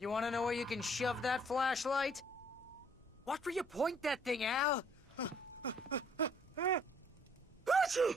You wanna know where you can shove that flashlight? Watch where you point that thing, Al! Achoo!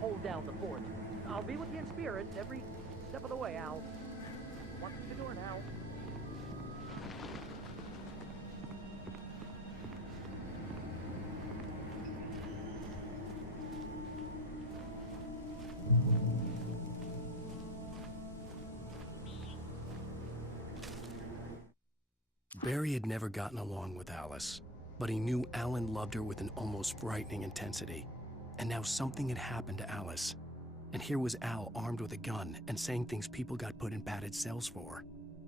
Hold down the fort. I'll be with you in spirit every step of the way, Al. Watch the door now. Barry had never gotten along with Alice, but he knew Alan loved her with an almost frightening intensity. And now something had happened to Alice. And here was Al armed with a gun and saying things people got put in padded cells for.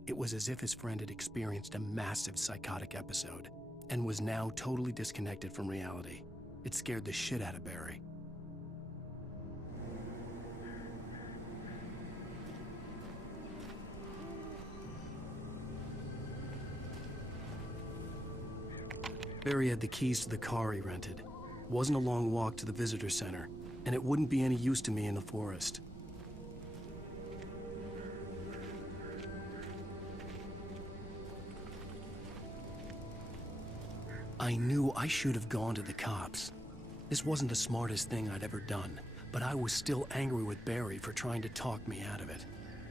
It was as if his friend had experienced a massive psychotic episode and was now totally disconnected from reality. It scared the shit out of Barry. Barry had the keys to the car he rented. Wasn't a long walk to the visitor center, and it wouldn't be any use to me in the forest. I knew I should have gone to the cops. This wasn't the smartest thing I'd ever done, but I was still angry with Barry for trying to talk me out of it.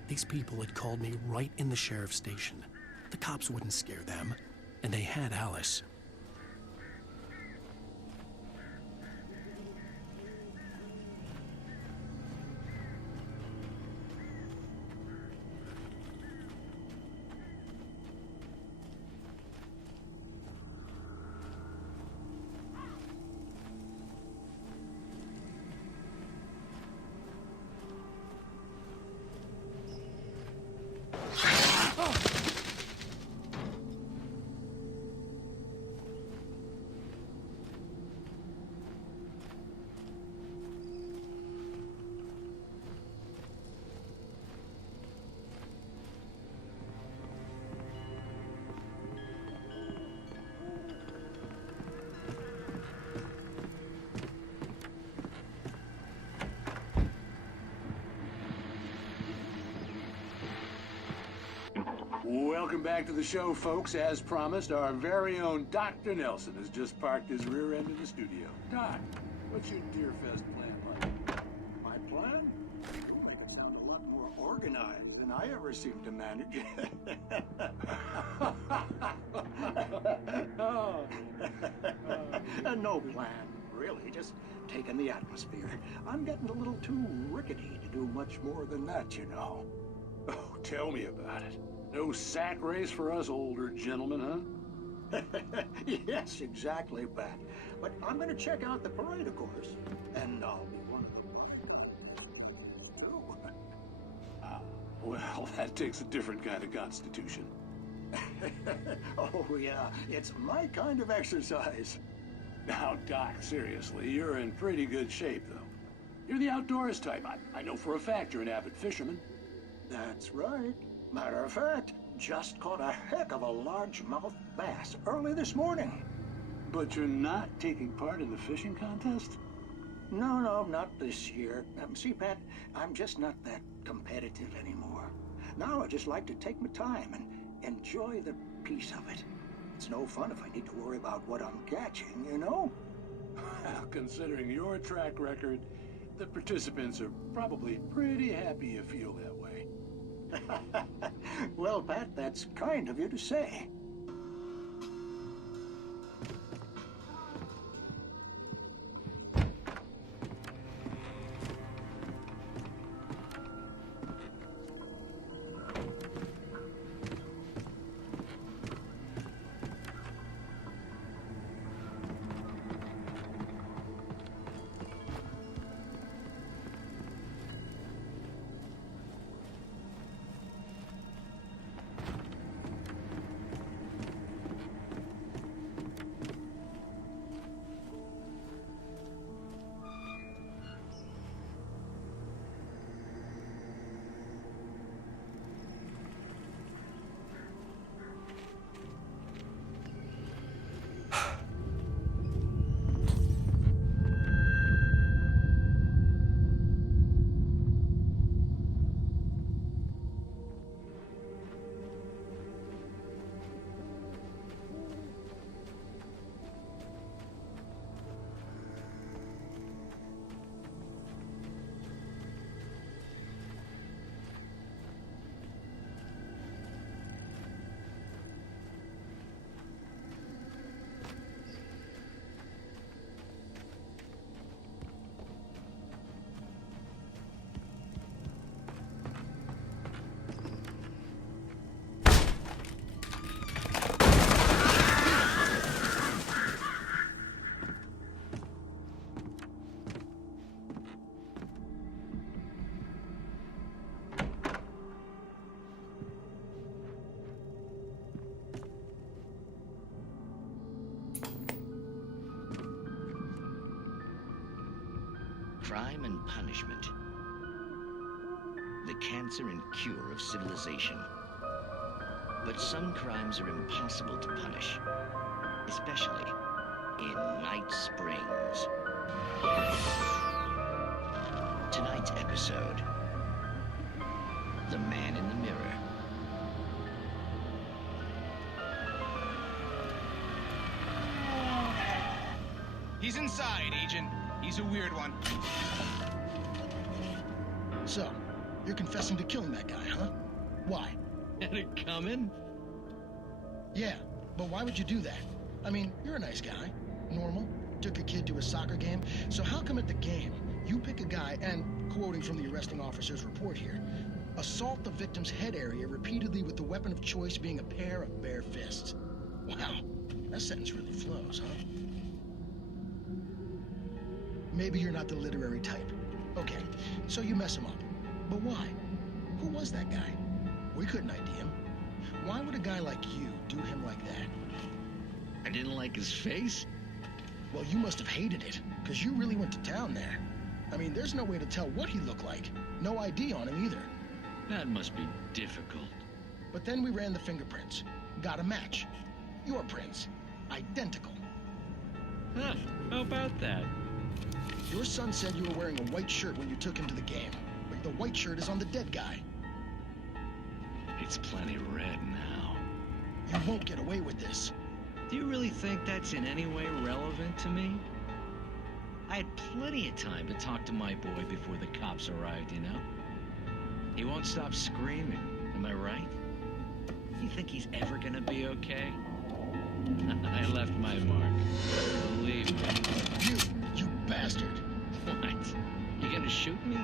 These people had called me right in the sheriff's station. The cops wouldn't scare them, and they had Alice. Welcome back to the show, folks. As promised, our very own Dr. Nelson has just parked his rear end in the studio. Doc, what's your Deerfest plan like? My plan? It'll make it sound a lot more organized than I ever seem to manage. No plan, really. Just taking the atmosphere. I'm getting a little too rickety to do much more than that, you know. Oh, tell me about it. No sack race for us older gentlemen, huh? Yes, exactly, Pat. But I'm going to check out the parade, of course, and I'll be one of them. Too. Well, that takes a different kind of constitution. Oh, yeah, it's my kind of exercise. Now, Doc, seriously, you're in pretty good shape, though. You're the outdoors type. I know for a fact you're an avid fisherman. That's right. Matter of fact, just caught a heck of a largemouth bass early this morning. But you're not taking part in the fishing contest? No, not this year. See, Pat, I'm just not that competitive anymore. Now I just like to take my time and enjoy the peace of it. It's no fun if I need to worry about what I'm catching, you know? Well, considering your track record, the participants are probably pretty happy you feel that way. Well, Pat, that's kind of you to say. Crime and punishment. The cancer and cure of civilization. But some crimes are impossible to punish, especially in Night Springs. Tonight's episode, The Man in the Mirror. He's inside, Agent. He's a weird one. So, you're confessing to killing that guy, huh? Why? Had it coming? Yeah, but why would you do that? I mean, you're a nice guy. Normal. Took a kid to a soccer game. So how come at the game, you pick a guy and, quoting from the arresting officer's report here, assault the victim's head area repeatedly with the weapon of choice being a pair of bare fists? Wow, that sentence really flows, huh? Maybe you're not the literary type. Okay, so you mess him up. But why? Who was that guy? We couldn't ID him. Why would a guy like you do him like that? I didn't like his face? Well, you must have hated it, because you really went to town there. I mean, there's no way to tell what he looked like. No ID on him either. That must be difficult. But then we ran the fingerprints. Got a match. Your prints. Identical. Huh, how about that? Your son said you were wearing a white shirt when you took him to the game, but the white shirt is on the dead guy. It's plenty red now. You won't get away with this. Do you really think that's in any way relevant to me? I had plenty of time to talk to my boy before the cops arrived, you know? He won't stop screaming, am I right? You think he's ever gonna be okay? I left my mark. Believe me. You bastard. What? You gonna shoot me?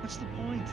What's the point?